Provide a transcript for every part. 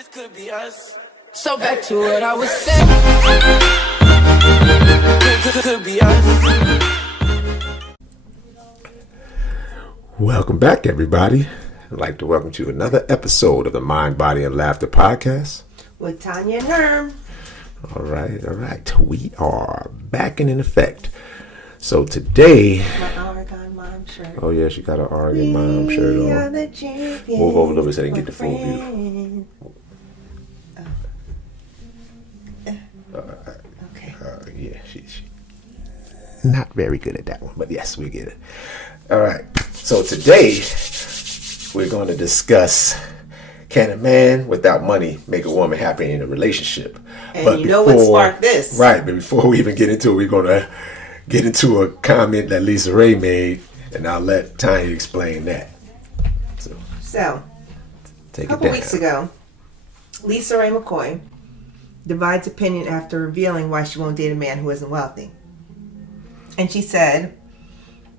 This could be us. So back to what I was saying. Could be us. Welcome back, everybody. I'd like to welcome you to another episode of the Mind, Body, and Laughter podcast. With Tanya and Herm. All right. We are back and in effect. So today... My Oregon mom shirt. Oh, yeah, she got her Oregon mom shirt on. We are the champions. Move over a little bit so they can get the full view. Okay. Yeah, she not very good at that one, but yes, we get it. All right. So today, we're going to discuss, can a man without money make a woman happy in a relationship? And but what sparked this. Right, but before we even get into it, we're going to get into a comment that Lusa Raye made, and I'll let Toni explain that. So take a couple weeks ago, Lusa Raye McCoy divides opinion after revealing why she won't date a man who isn't wealthy. And she said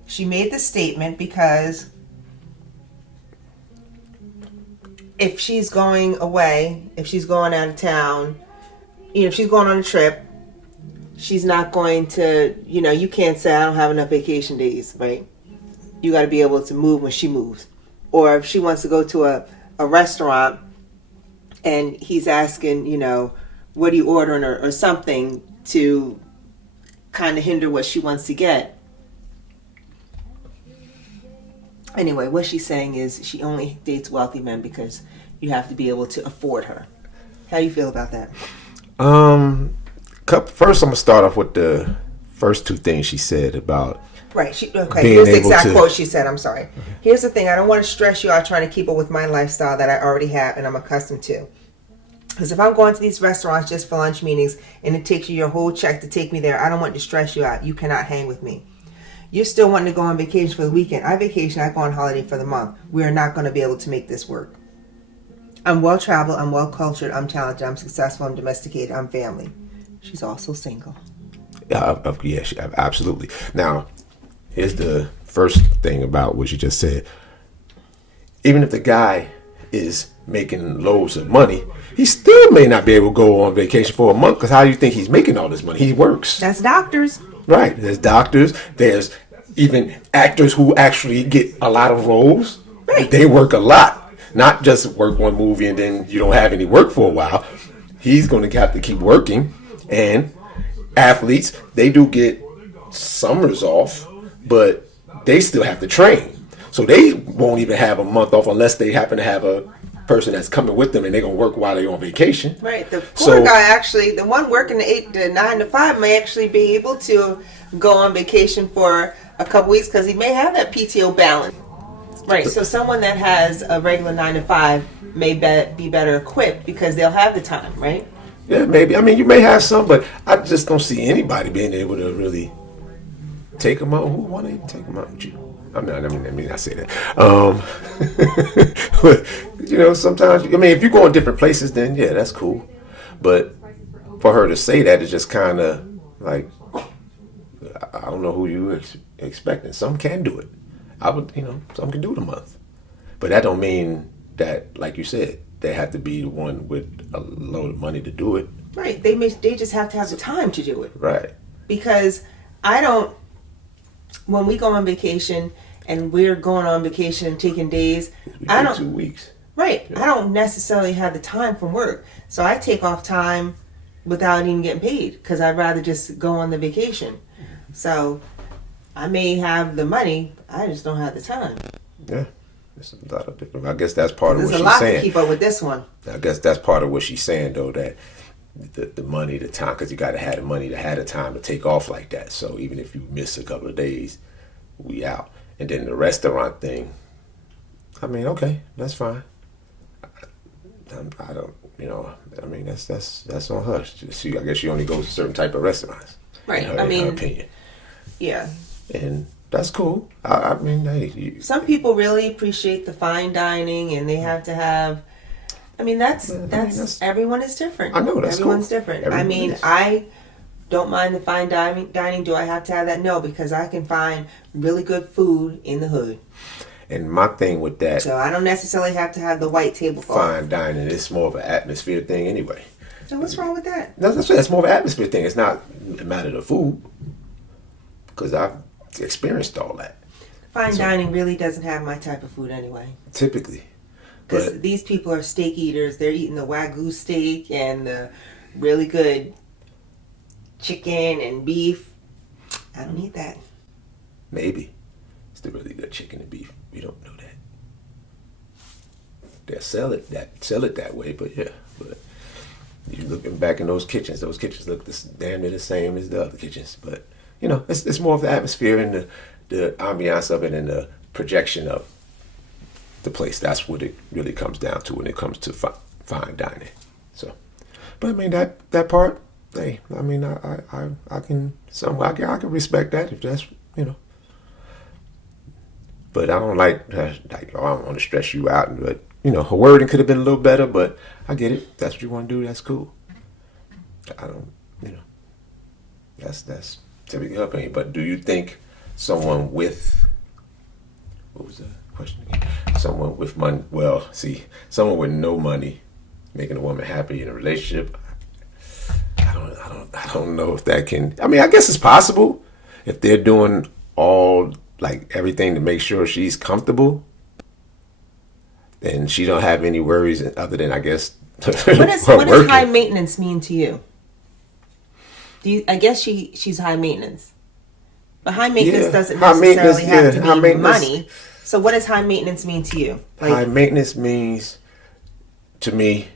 she made the statement because if she's going away, if she's going out of town, if she's going on a trip, she's not going to, you can't say I don't have enough vacation days, right? You got to be able to move when she moves. Or if she wants to go to a restaurant and he's asking, what are you ordering or something to kind of hinder what she wants to get. Anyway, what she's saying is she only dates wealthy men because you have to be able to afford her. How do you feel about that? First, I'm going to start off with the first two things she said about... Right. Here's the exact quote she said. I'm sorry. Here's the thing. I don't want to stress you out trying to keep up with my lifestyle that I already have and I'm accustomed to. Because if I'm going to these restaurants just for lunch meetings and it takes you your whole check to take me there, I don't want to stress you out. You cannot hang with me. You're still wanting to go on vacation for the weekend. I vacation. I go on holiday for the month. We are not going to be able to make this work. I'm well traveled. I'm well cultured. I'm talented. I'm successful. I'm domesticated. I'm family. She's also single. Yeah, absolutely. Now, here's the first thing about what you just said. Even if the guy is making loads of money, he still may not be able to go on vacation for a month because how do you think he's making all this money? He works. That's doctors. Right. There's doctors. There's even actors who actually get a lot of roles. Right. They work a lot. Not just work one movie and then you don't have any work for a while. He's going to have to keep working. And athletes, they do get summers off, but they still have to train. So they won't even have a month off unless they happen to have a person that's coming with them and they're going to work while they're on vacation. Right. The poor guy actually, the one working the 8 to 9 to 5 may actually be able to go on vacation for a couple weeks because he may have that PTO balance. Right. So someone that has a regular 9 to 5 may be better equipped because they'll have the time, right? Yeah, maybe. I mean, you may have some, but I just don't see anybody being able to really take them out. Who want to even take them out with you? I say that. But, sometimes, if you go in different places, then yeah, that's cool. But for her to say that is just kind of like, I don't know who you expecting. Some can do it. Some can do it a month. But that don't mean that, like you said, they have to be the one with a load of money to do it. Right. They just have to have the time to do it. Right. Because when we go on vacation and we're going on vacation and taking days, 2 weeks. Right. Yeah. I don't necessarily have the time from work. So I take off time without even getting paid because I'd rather just go on the vacation. So I may have the money, I just don't have the time. Yeah. There's a lot of different. I guess that's part of what she's saying. There's a lot to keep up with this one. I guess that's part of what she's saying, though, that the money, the time, because you got to have the money to have the time to take off like that. So even if you miss a couple of days, we out. And then the restaurant thing, okay, that's fine. I don't, that's on her. I guess she only goes to certain type of restaurants. Right. In her opinion. Yeah. And that's cool. Some people really appreciate the fine dining, and they have to have. That's everyone is different. I know that's everyone's cool. different. Everyone is. I don't mind the fine dining. Do I have to have that? No, because I can find really good food in the hood. And my thing with that, so I don't necessarily have to have the white tablecloth. Fine dining, it's more of an atmosphere thing anyway. So what's wrong with that? That's more of an atmosphere thing. It's not a matter of food, because I've experienced all that. Fine dining really doesn't have my type of food anyway. Typically. Because these people are steak eaters. They're eating the Wagyu steak and the really good chicken and beef. I don't eat that. Maybe. It's the really good chicken and beef. We don't know that. They'll sell it that way, but yeah. But you looking back in those kitchens look damn near the same as the other kitchens. But you know, it's more of the atmosphere and the ambiance of it and the projection of the place. That's what it really comes down to when it comes to fine dining. So, but I mean that part. Hey, I mean I can respect that if that's, you know. But I don't like I don't want to stress you out. But you know, her wording could have been a little better. But I get it. That's what you want to do. That's cool. I don't, you know. That's typically her opinion. But do you think someone with, what was the question again? Someone with money. Well, see, someone with no money making a woman happy in a relationship. I don't know if that can. I mean, I guess it's possible if they're doing all everything to make sure she's comfortable. Then she don't have any worries other than, I guess, what does high maintenance mean to you? I guess she's high maintenance, but high maintenance doesn't necessarily have to be money. So what does high maintenance mean to you? High maintenance means, to me,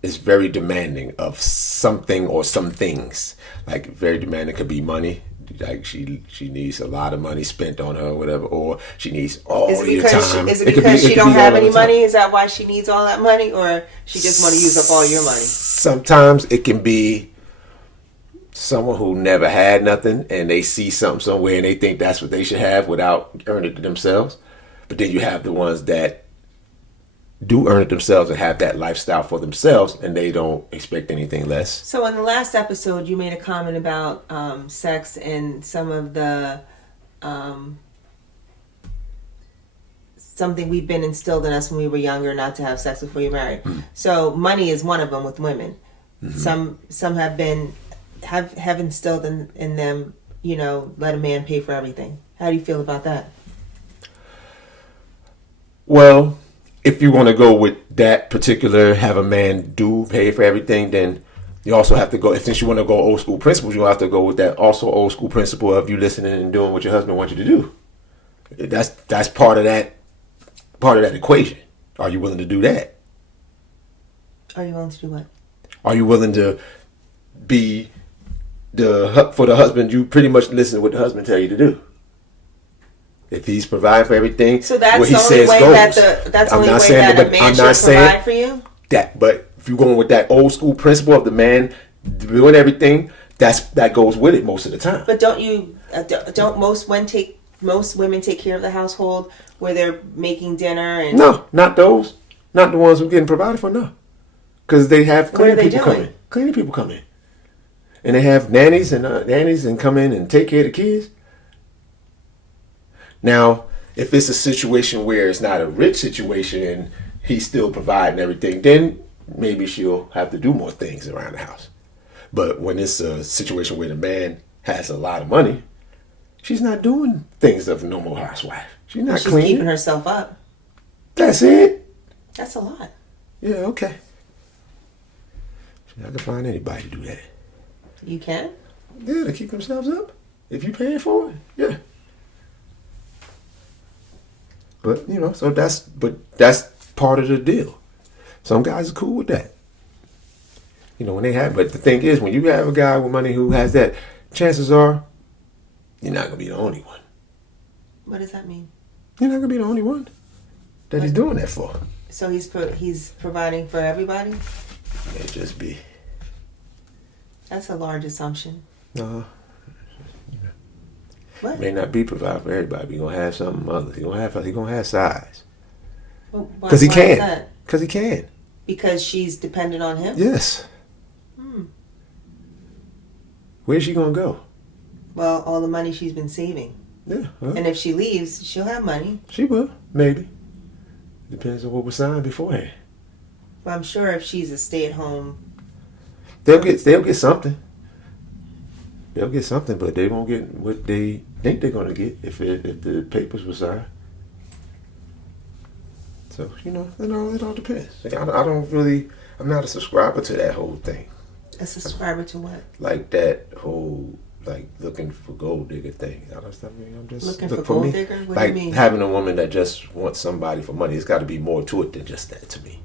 is very demanding of something or some things. Like very demanding could be money. Like she needs a lot of money spent on her or whatever, or she needs all your time. Is it because she don't have any money? Is that why she needs all that money, or she just want to use up all your money? Sometimes it can be someone who never had nothing and they see something somewhere and they think that's what they should have without earning it themselves. But then you have the ones that do earn it themselves and have that lifestyle for themselves, and they don't expect anything less. So in the last episode, you made a comment about sex and some of the something we've been instilled in us when we were younger, not to have sex before you're married. Mm-hmm. So money is one of them with women. Mm-hmm. Some have instilled in them, you know, let a man pay for everything. How do you feel about that? Well, if you want to go with that particular, have a man do pay for everything, then you also have to go, since you want to go old school principles, you have to go with that also old school principle of you listening and doing what your husband wants you to do. That's part of that equation. Are you willing to do that? Are you willing to do what? Are you willing to be for the husband? You pretty much listen to what the husband tell you to do. If he's providing for everything, so that's what he the only says way goes. that's the only way that a man should provide for you. But if you're going with that old school principle of the man doing everything, that goes with it most of the time. But don't most women take care of the household where they're making dinner and no, not those, not the ones who are getting provided for. No, because they have cleaning people coming. Cleaning people come in, and they have nannies and come in and take care of the kids. Now, if it's a situation where it's not a rich situation and he's still providing everything, then maybe she'll have to do more things around the house. But when it's a situation where the man has a lot of money, she's not doing things of a normal housewife. She's not cleaning. She's keeping herself up. That's it. That's a lot. Yeah, okay. I can find anybody to do that. You can? Yeah, to keep themselves up. If you paying for it, yeah. But, you know, so that's part of the deal. Some guys are cool with that. You know, when they have, but the thing is, when you have a guy with money who has that, chances are, you're not going to be the only one. What does that mean? You're not going to be the only one that he's doing that for. So he's providing for everybody? May just be. That's a large assumption. No. What? May not be provided for everybody. He's gonna have something other. He's gonna have size. Because he can. Because he can. Because she's dependent on him? Yes. Where's she gonna go? Well, all the money she's been saving. Yeah. Well, and if she leaves, she'll have money. she will, maybe. Depends on what was signed beforehand. But I'm sure if she's a stay-at-home, They'll get something. They'll get something, but they won't get what they think they're going to get if the papers were signed. So, it all depends. I'm not a subscriber to that whole thing. a subscriber to what? Like that whole, like, looking for gold digger thing. I'm just Looking for gold digger? What do you mean? Having a woman that just wants somebody for money. It's got to be more to it than just that to me.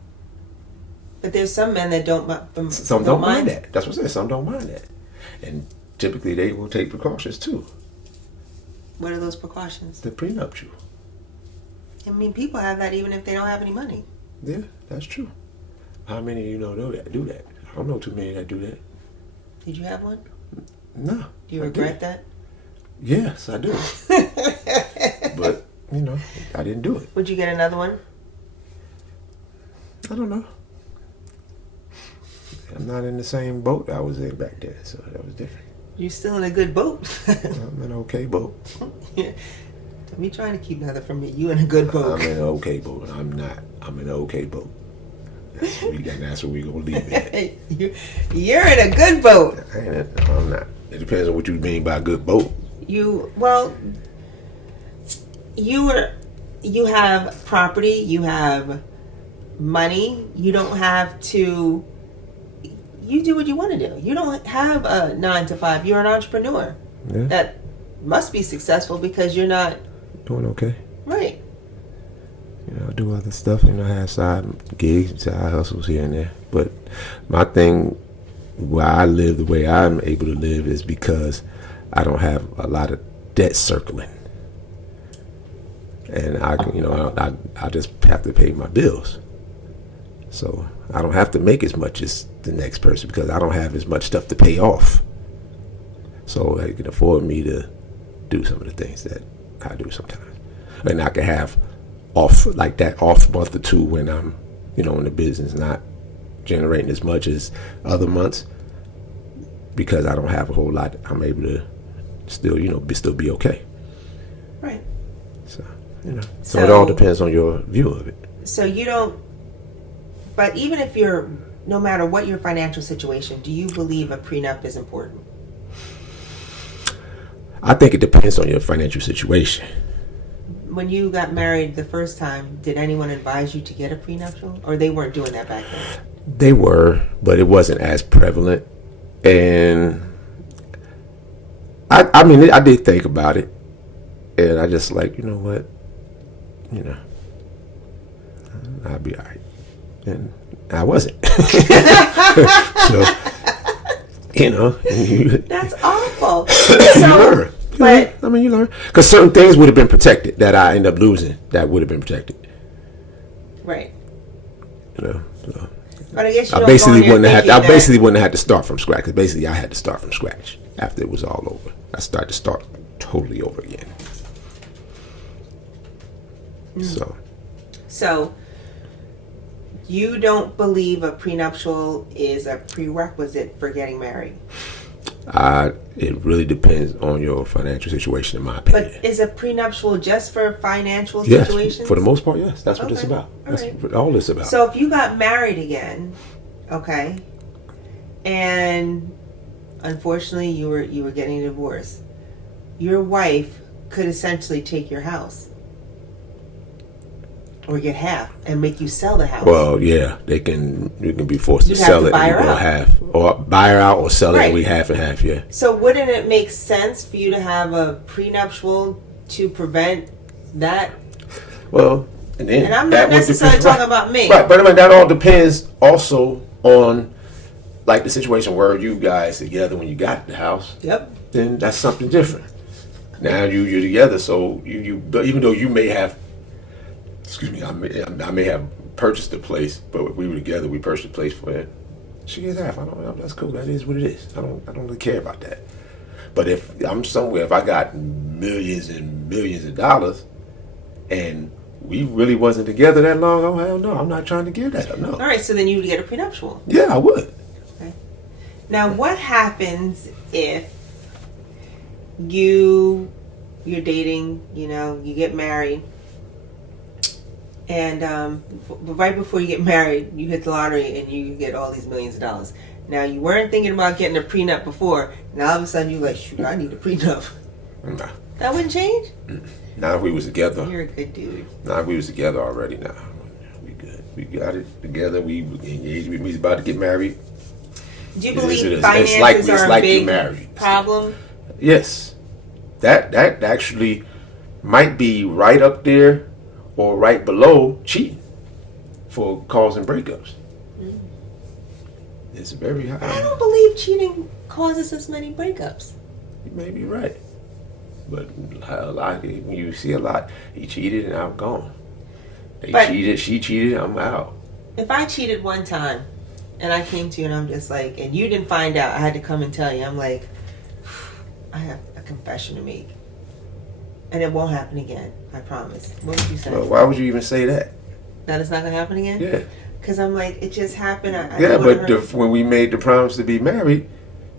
But there's some men that don't. Some don't mind that. That's what I said. Some don't mind that. And typically they will take precautions too. What are those precautions? The prenups. I mean, people have that even if they don't have any money. Yeah, that's true. How many do you know do that? I don't know too many that do that. Did you have one? No. Do you regret that? Yes, I do. But, I didn't do it. Would you get another one? I don't know. I'm not in the same boat I was in back then, so that was different. You're still in a good boat. I'm in an okay boat. Yeah. Don't be trying to keep nothing from me. You in a good boat. I'm in an okay boat. I'm not. I'm in an okay boat. That's where we're going to leave it. You're in a good boat. I'm not. It depends on what you mean by a good boat. You have property, you have money, you don't have to, you do what you want to do. You don't have a 9 to 5. You're an entrepreneur. Yeah. That must be successful because you're not doing okay. Right. I do other stuff, I have side gigs, side hustles here and there. But my thing, where I live the way I'm able to live, is because I don't have a lot of debt circling. And I just have to pay my bills. So I don't have to make as much as the next person because I don't have as much stuff to pay off. So it can afford me to do some of the things that I do sometimes. And I can have off month or two when I'm, in the business not generating as much as other months because I don't have a whole lot. I'm able to still, still be okay. Right. So it all depends on your view of it. So you don't, but even if no matter what your financial situation, do you believe a prenup is important? I think it depends on your financial situation. When you got married the first time, did anyone advise you to get a prenuptial? Or they weren't doing that back then? They were, but it wasn't as prevalent. And I did think about it. And I just you know what? I'll be all right. And I wasn't. So, That's awful. You learn. You learn. Because certain things would have been protected that I end up losing that would have been protected. Right. So. But I guess I basically wouldn't have had to start from scratch. Because basically I had to start from scratch after it was all over. I started to start totally over again. So you don't believe a prenuptial is a prerequisite for getting married? It really depends on your financial situation, in my opinion. But is a prenuptial just for financial situations? Yes, for the most part, yes. That's what it's about. That's what all this about. So if you got married again, okay, and unfortunately you were getting a divorce, your wife could essentially take your house. Or get half and make you sell the house. Well, yeah, you can be forced to sell it and you go half, or buy her out or sell it and we half and half. Yeah. So wouldn't it make sense for you to have a prenuptial to prevent that? Well, and I'm not necessarily talking about me, right? But that all depends also on like the situation where you guys together when you got the house. Yep. Then that's something different. Now you're together, so you even though you may have. Excuse me, I may have purchased the place, but we were together. We purchased the place for it. She gets half. I don't know. That's cool. That is what it is. I don't really care about that. But if I'm somewhere, if I got millions and millions of dollars, and we really wasn't together that long, oh hell no, I'm not trying to give that up. No. All right, so then you would get a prenuptial. Yeah, I would. Okay. Now, what happens if you you're dating, you get married, and right before you get married, you hit the lottery and you get all these millions of dollars. Now, you weren't thinking about getting a prenup before. Now, all of a sudden, you're like, shoot, I need a prenup. Nah. That wouldn't change? Now if we was together. You're a good dude. Now if we was together already. Now we good. We got it together. We engaged. We was about to get married. Do you believe finances are a big problem? Yes. That actually might be right up there or right below cheating for causing breakups. Mm. It's very high. I don't believe cheating causes as many breakups. You may be right. But a lot, you see a lot, he cheated and I'm gone. Cheated, she cheated, I'm out. If I cheated one time and I came to you and I'm just like, and you didn't find out, I had to come and tell you, I'm like, I have a confession to make. And it won't happen again, I promise. What would you say? Well, why would you even say that? That it's not going to happen again? Yeah. Because I'm like, it just happened. But when we made the promise to be married,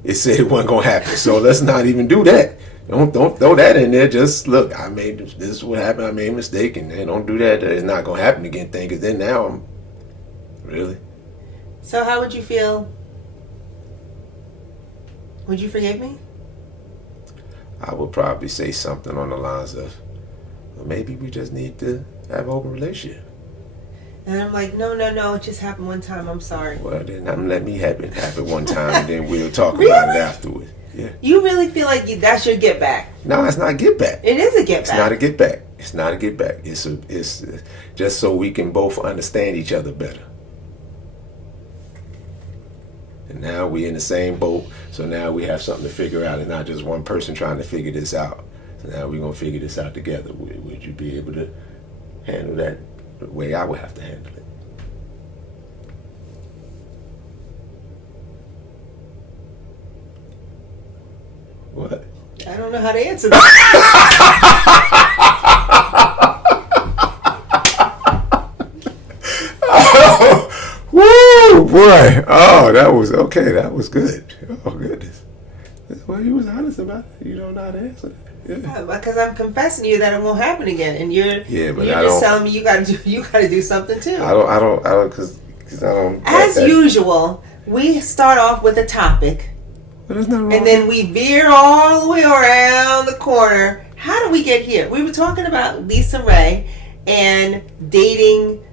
it said it wasn't going to happen. So let's not even do that. Don't throw that in there. Just look, this is what happened. I made a mistake, and then don't do that. It's not gonna happen again. Thing, because then now I'm really. So how would you feel? Would you forgive me? I would probably say something on the lines of, well, maybe we just need to have an open relationship. And I'm like, no, it just happened one time. I'm sorry. Well, then let me have it one time, and then we'll talk about it afterwards. Yeah. You really feel like that's your get back? No, it's not get back. It is a get back. It's not a get back. It's not a get back. It's just so we can both understand each other better. And now we're in the same boat, so now we have something to figure out, and not just one person trying to figure this out. So now we're gonna figure this out together. Would you be able to handle that the way I would have to handle it? What? I don't know how to answer that. Woo, boy. Oh, that was okay. That was good. Oh, goodness. Well, he was honest about it. You don't know how to answer that. Yeah. Because I'm confessing to you that it won't happen again, and you're just telling me you got to do something too. I don't, because I don't. As usual, we start off with a topic. And then we veer all the way around the corner. How do we get here? We were talking about Lusa Raye and dating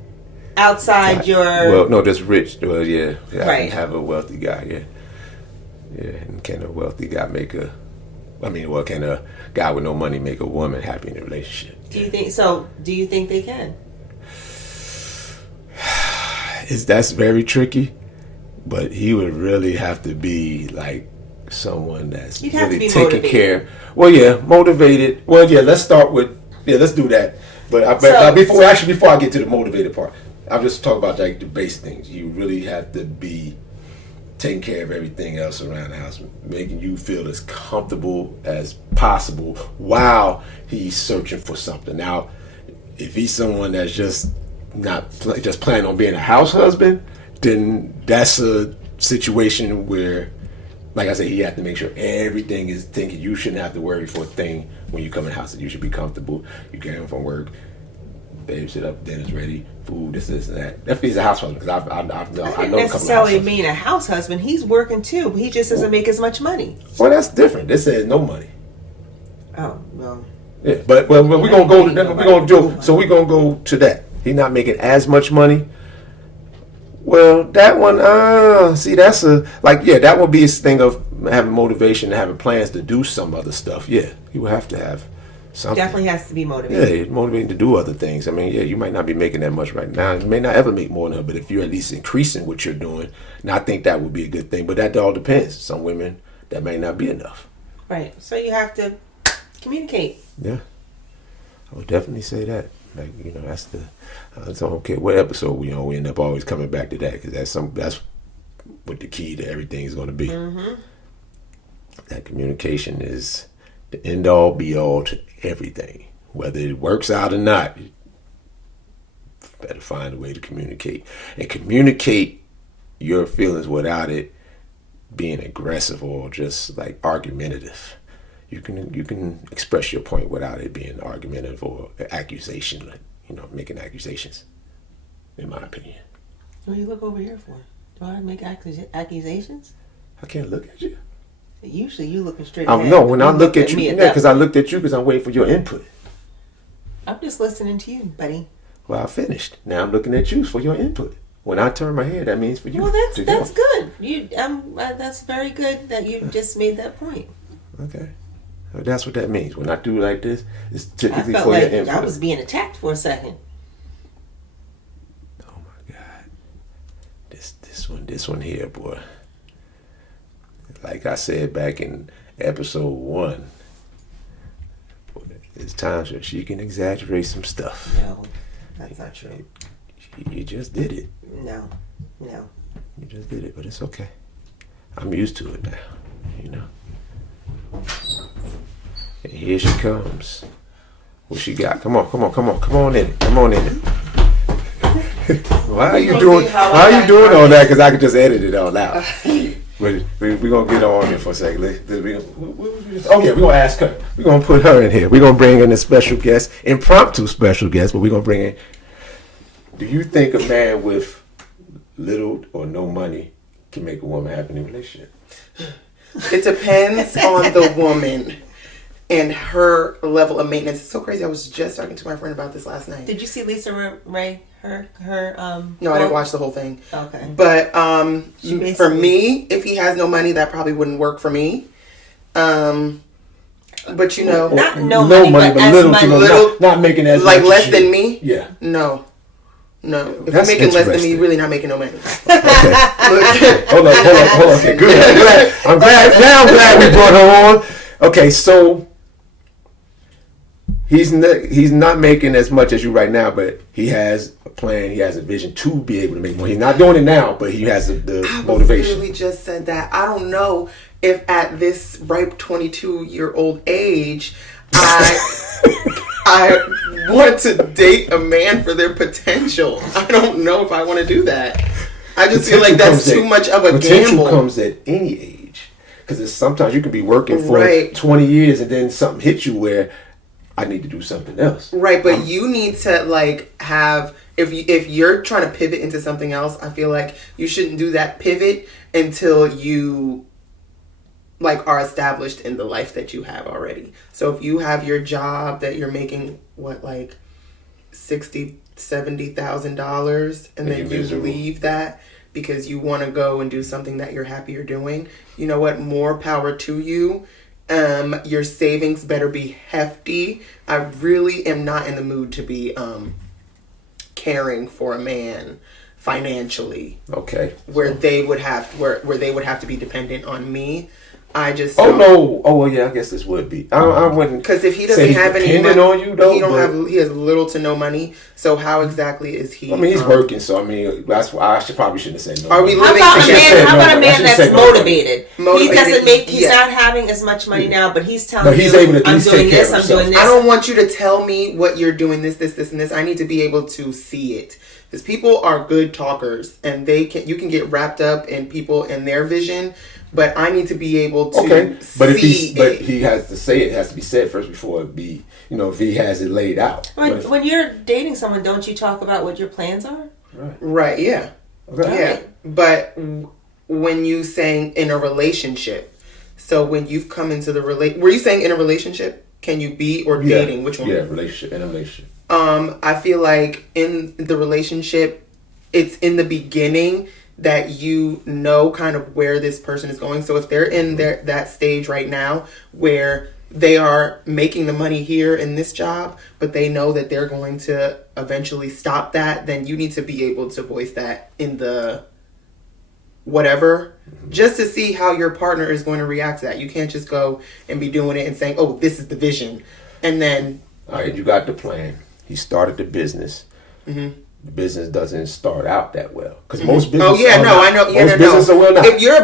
outside your... Well, no, just rich. Well, yeah. Right. Have a wealthy guy, yeah. Yeah, and can a wealthy guy can a guy with no money make a woman happy in a relationship? Do you think so? Do you think they can? That's very tricky, but he would really have to be like someone that's really taking motivated. Care. Well, yeah, motivated. Well, yeah, let's start with let's do that. But before I get to the motivated part, I'll just talk about like the base things. You really have to be taking care of everything else around the house, making you feel as comfortable as possible while he's searching for something. Now, if he's someone that's just not just planning on being a house husband, then that's a situation where, like I said, he has to make sure everything is thinking. You shouldn't have to worry for a thing when you come in the house. You should be comfortable. You get home from work, babysit up, dinner's ready, food, this, and that. If he's a house husband, because I know. Doesn't necessarily mean a house husband. He's working too. He just doesn't make as much money. Well, that's different. This says no money. Oh well. Yeah, but we're gonna go. We're gonna go to that. He's not making as much money. Well, that one, that's that would be his thing of having motivation and having plans to do some other stuff. Yeah, he would have to have something. Definitely has to be motivated. Yeah, he's motivated to do other things. I mean, yeah, you might not be making that much right now. You may not ever make more than her, but if you're at least increasing what you're doing, and I think that would be a good thing. But that all depends. Some women, that may not be enough. Right. So you have to communicate. Yeah, I would definitely say that. Like, that's the. I don't care what episode we end up always coming back to that, because that's what the key to everything is going to be. Mm-hmm. That communication is the end all be all to everything. Whether it works out or not, you better find a way to communicate. And communicate your feelings without it being aggressive or just like argumentative. you can express your point without it being argumentative or an accusation, making accusations, in my opinion. What do you look over here for? Do I make accusations? I can't look at you. Usually you looking straight ahead. No, when I look at you, because I looked at you because I'm waiting for your input. I'm just listening to you, buddy. Well, I finished. Now I'm looking at you for your input. When I turn my head, that means for you. Well, that's good. That's very good that you just made that point. Okay. So that's what that means. When I do like this, it's typically for like your input. I was being attacked for a second. Oh my God. This one here, boy. Like I said back in episode 1, there's times where she can exaggerate some stuff. No, that's not true. You just did it. No. You just did it, but it's okay. I'm used to it now, And here she comes. What she got? Come on in it. Why are you doing all that? Because I could just edit it all out. But we're going to get on here for a second. We're going to ask her. We're going to put her in here. We're going to bring in a special guest, impromptu special guest, but we're going to bring in. Do you think a man with little or no money can make a woman happy in a relationship? It depends on the woman and her level of maintenance. It's so crazy. I was just talking to my friend about this last night. Did you see Lusa Raye? Her No, I didn't watch the whole thing. Okay. But for me, if he has no money, that probably wouldn't work for me. But not no money, but little, not making as like much less as than me. Yeah. No. If That's you're making less than me, you're really not making no money. Okay. Hold on. Okay, good. I'm glad we brought her on. Okay, so he's not making as much as you right now, but he has a plan. He has a vision to be able to make more. He's not doing it now, but he has the motivation. I literally just said that. I don't know if at this ripe 22-year-old age, I want to date a man for their potential. I don't know if I want to do that. I just feel like that's too much of a potential gamble. Comes at any age, because sometimes you can be working for 20 years and then something hits you where I need to do something else. Right, but you need to have if you're trying to pivot into something else, I feel like you shouldn't do that pivot until you are established in the life that you have already. So if you have your job that you're making $60,000-$70,000 and then you leave that because you want to go and do something that you're happier doing, you know what? More power to you. Your savings better be hefty. I really am not in the mood to be caring for a man financially. Okay. Where they would have to be dependent on me. I just no. Oh well, yeah. I guess this would be. I wouldn't. Because if he doesn't have any money, on you though, he has little to no money. So how exactly is he? I mean, he's probably shouldn't have said no. Are we living together? How about a man that's motivated? He doesn't make. He's not having as much money now, but he's telling you, I'm doing this. I'm doing this. I don't want you to tell me what you're doing. This, and this. I need to be able to see it. Because people are good talkers, and you can get wrapped up in people and their vision. But I need to be able to see but he has to say it. It has to be said first before it be, if he has it laid out. When you're dating someone, don't you talk about what your plans are? Right, yeah. Okay. Yeah. But when you saying in a relationship, so when you've come into the were you saying in a relationship? Can you be or dating? Which one? Yeah, relationship. In a relationship. I feel like in the relationship, it's in the beginning that you know kind of where this person is going. So if they're in that stage right now where they are making the money here in this job, but they know that they're going to eventually stop that, then you need to be able to voice that in the whatever, just to see how your partner is going to react to that. You can't just go and be doing it and saying, oh, this is the vision. And then... All right, you got the plan. He started the business. Mm-hmm. The business doesn't start out that well because most business. Oh yeah, no, I know. Yeah, most business are well now. If you're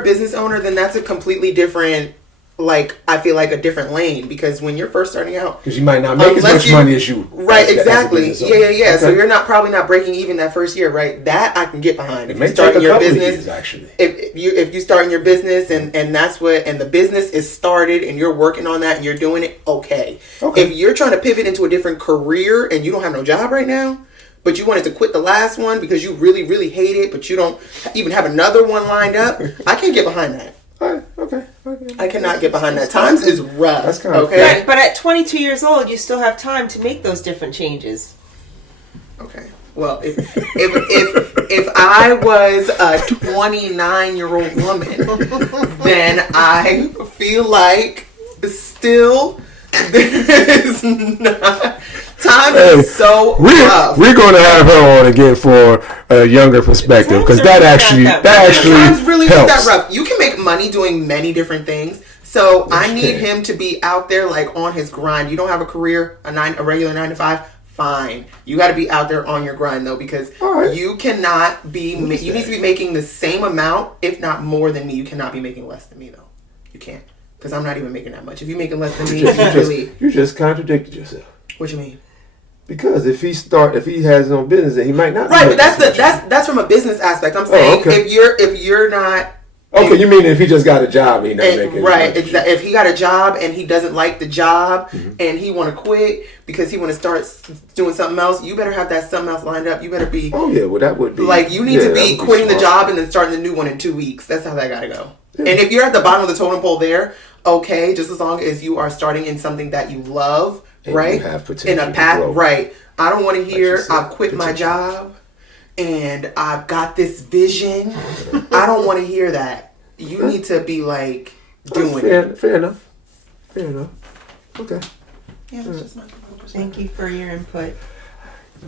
a business owner, then that's a completely different like, I feel like a different lane, because when you're first starting out, because you might not make as much money as you, right? Exactly. Yeah. Okay. So you're probably not breaking even that first year, right? That I can get behind. If you start your business, actually, if you start in your business and the business is started and you're working on that and you're doing it, okay. If you're trying to pivot into a different career and you don't have no job right now, but you wanted to quit the last one because you really, really hate it, but you don't even have another one lined up, I can't get behind that. Okay. I cannot get behind that. Times is rough. That's kind of okay. Right, but at 22 years old, you still have time to make those different changes. Okay. Well, if I was a 29-year-old woman, then I feel like still there's not. Time is so rough. We're going to have her on again for a younger perspective, because that actually times really helps. Is that rough. You can make money doing many different things. So I need him to be out there, like, on his grind. You don't have a career, a regular 9 to 5. Fine. You got to be out there on your grind, though, because you cannot be. You need to be making the same amount, if not more than me. You cannot be making less than me, though. You can't, because I'm not even making that much. If you're making less than me, you just contradicted yourself. What you mean? Because if he has his own business, then he might not. Right, but that's from a business aspect. I'm saying if you're not. Okay, you mean if he just got a job and he not making right? Exactly. If he got a job and he doesn't like the job and he want to quit because he want to start doing something else, you better have that something else lined up. You better be. Oh yeah, well that would be like you need to be quitting the job and then starting the new one in 2 weeks. That's how that got to go. Yeah. And if you're at the bottom of the totem pole there, okay, just as long as you are starting in something that you love. And right? You have potential in a path, right? I don't want to hear I've quit my job and I've got this vision. I don't want to hear that. You need to be like doing it. Fair enough. Okay. Yeah, that's just my Thank you for your input.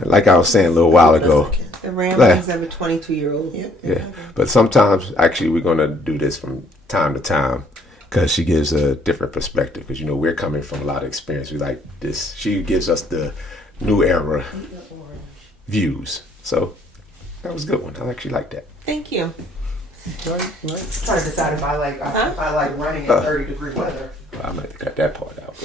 Like I was saying a little while ago. The ramblings of a 22-year-old. Yeah, but sometimes actually we're going to do this from time to time, because she gives a different perspective. Because, we're coming from a lot of experience. We like this. She gives us the new era views. So that was a good one. I actually like that. Thank you. Trying to decide if I like running in 30-degree weather. Well, I might cut that part out.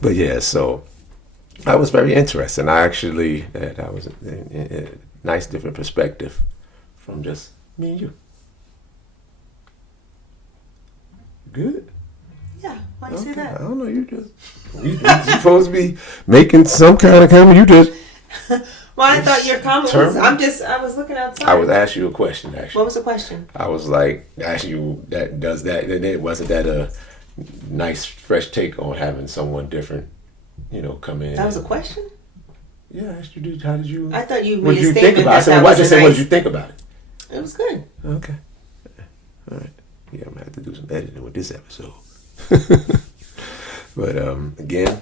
But yeah, so that was very interesting. That was a nice different perspective from just me and you. Good. Yeah, why do you say that? I don't know. You supposed to be making some kind of comment. You just. Well, I thought your comment was. I was looking outside. I was asking you a question. Actually, what was the question? I was like asking you wasn't that a nice fresh take on having someone different, come in. That was a question? Yeah, I asked you. How did you? I thought you made a statement. I said, what did you think about it? It was good. Okay. All right. Yeah, I'm gonna have to do some editing with this episode. But again,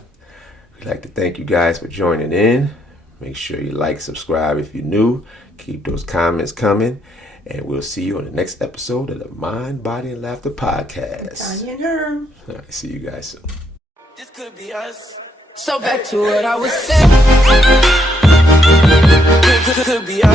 we'd like to thank you guys for joining in. Make sure you like, subscribe if you're new. Keep those comments coming. And we'll see you on the next episode of the Mind, Body, and Laughter Podcast. Tanya and Herm. All right, see you guys soon. This could be us. So back to what I was saying. Could be us.